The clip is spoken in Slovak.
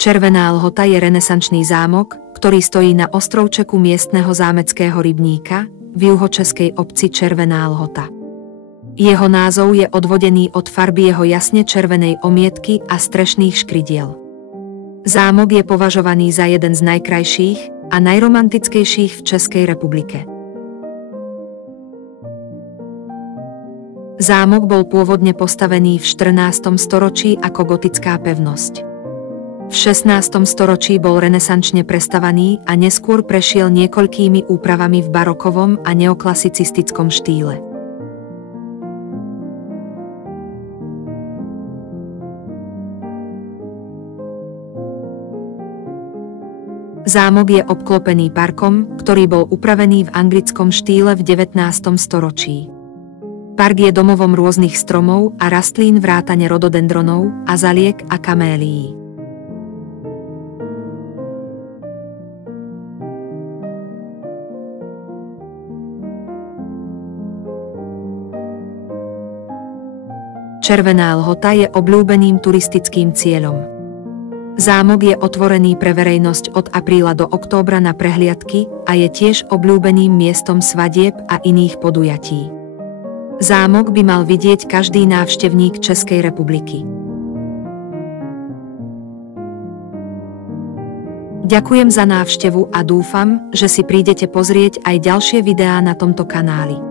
Červená Lhota je renesančný zámok, ktorý stojí na ostrovčeku miestneho zámeckého rybníka v juhočeskej obci Červená Lhota. Jeho názov je odvodený od farby jeho jasne červenej omietky a strešných škridiel. Zámok je považovaný za jeden z najkrajších a najromantickejších v Českej republike. Zámok bol pôvodne postavený v 14. storočí ako gotická pevnosť. V 16. storočí bol renesančne prestavaný a neskôr prešiel niekoľkými úpravami v barokovom a neoklasicistickom štýle. Zámok je obklopený parkom, ktorý bol upravený v anglickom štýle v 19. storočí. Park je domovom rôznych stromov a rastlín vrátane rododendronov, azaliek a kamélií. Červená Lhota je obľúbeným turistickým cieľom. Zámok je otvorený pre verejnosť od apríla do októbra na prehliadky a je tiež obľúbeným miestom svadieb a iných podujatí. Zámok by mal vidieť každý návštevník Českej republiky. Ďakujem za návštevu a dúfam, že si prídete pozrieť aj ďalšie videá na tomto kanáli.